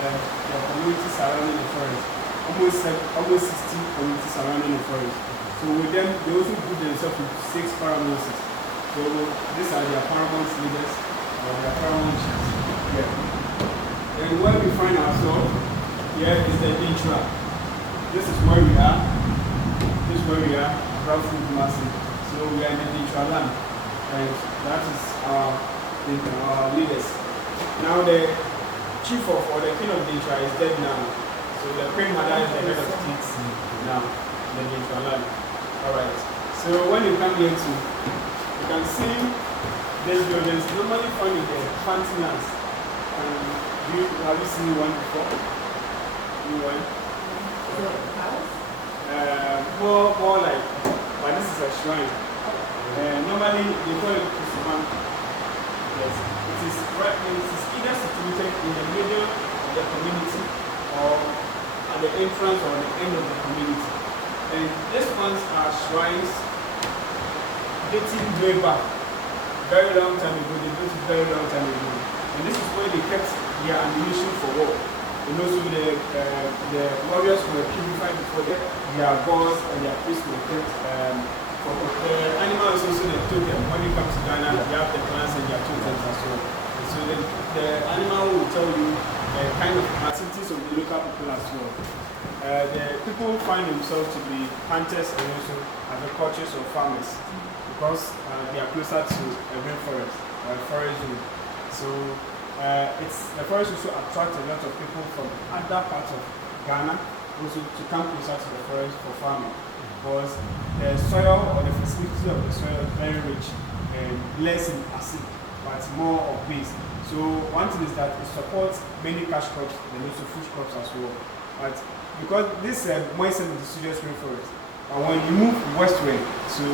the community surrounding the forest. Almost 60 communities surrounding the forest. So with them, they also group themselves into 6 paramount's. So these are their paramount leaders or their paramount chiefs. Yeah. And where we find ourselves, here is the Dintra. This is where we are. This is where we are, Bradford Massive. So we are in the Dintra land. And that is our leaders. Now the chief of or the king of Dintra is dead now. So the queen mother is the head of state now in the Dintra land. Alright. So when you come here to, you can see these buildings normally found in the continents. Have you seen one before? New one? More like, but this is a shrine. Normally they call it Kusuman. Yes. It is either situated in the middle of the community or at the entrance or the end of the community. And these ones are shrines dating way back, very long time ago. They built it very long time ago. And this is where they kept their ammunition for war. And also the warriors were purified before that. Their gods and their priests were kept for the animals also the totem. When you come to Ghana, you have the clans and their totems as well. And so the animal will tell you the kind of activities of the local people as well. The people find themselves to be hunters and also agriculturists or farmers because they are closer to a rainforest or a forest zone. So the forest also attracts a lot of people from other parts of Ghana also to come closer to the forest for farming because the soil or the facility of the soil is very rich and less in acid but more of base. So one thing is that it supports many cash crops and also food crops as well. But because this moist and deciduous rainforest, and when you move westward to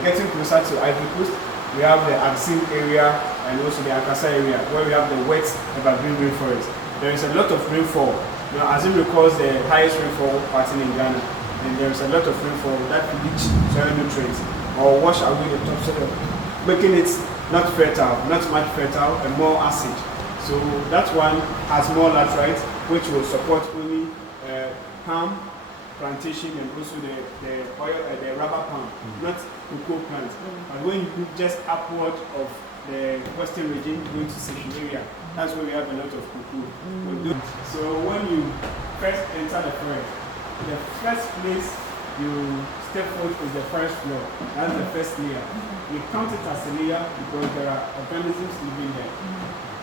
getting closer to Ivory Coast, we have the Absine area and also the Akasa area where we have the wet evergreen rainforest. There is a lot of rainfall. You know, Azim records the highest rainfall pattern in Ghana, and there is a lot of rainfall that leach soil nutrients or wash away the topsoil, making it not fertile, not much fertile, and more acid. So that one has more laterite, which will support only palm plantation and also the rubber palm, not cocoa plants. But when you move just upward of the western region going to Section area, that's where we have a lot of cocoa. So when you first enter the forest, the first place you step foot is the first floor. That's the first layer. We count it as a layer because there are organisms living there.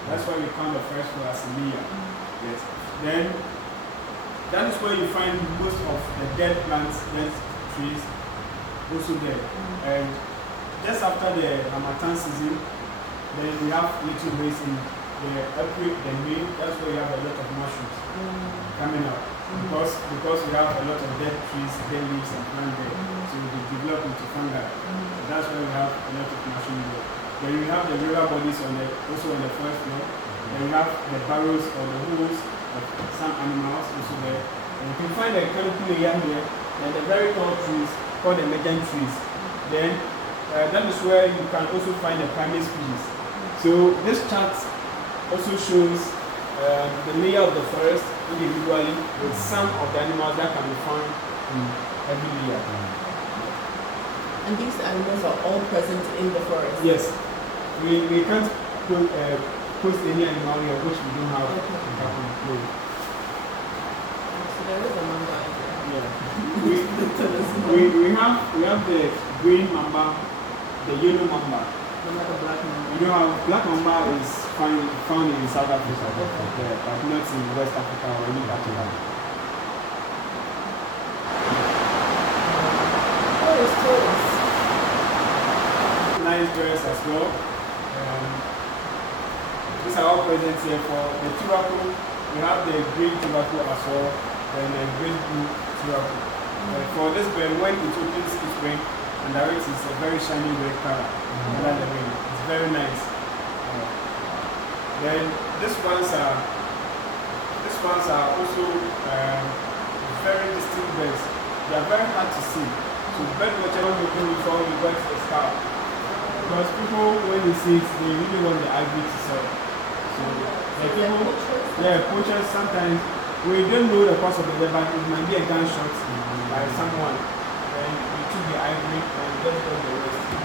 That's why we count the first floor as a layer. Yes. Then that is where you find most of the dead plants, dead trees, also there. And just after the Harmattan season, then we have little ways in the April and May. That's where you have a lot of mushrooms coming up. Because we have a lot of dead trees, dead leaves and plant there. So they develop into fungi. That's where we have a lot of mushrooms there. Then we have the river bodies also on the first floor. Then we have the burrows or the holes of some animals also there. And you can find the canopy layer here, and the very tall trees called the median trees. Then that is where you can also find the primate species. So this chart also shows the layer of the forest individually with some of the animals that can be found in every layer. And these animals are all present in the forest? Yes. We can't post any animal here which we don't have in kakum. No. So there is a mamba in there. Yeah. we have the green mamba, the yellow mamba. What about the black mamba? You know, black mamba is found in South Africa, but not in West Africa or any part of that. What is taurus? Nice birds as well. These are all present here for the tobacco. We have the green tobacco as well, and the green blue tobacco. For this bird, when it opens its wing, and the ring is a very shiny red color under the wing. It's very nice. Then these ones are also very distinct birds. They are very hard to see. So bird watcher will looking before we go to the sky. Because people, when they see it, they really want the ivory to sell. So So the people, poachers sometimes we don't know the cause of the death, but it might be a gunshot by someone. And we took the ivory and just got the rest.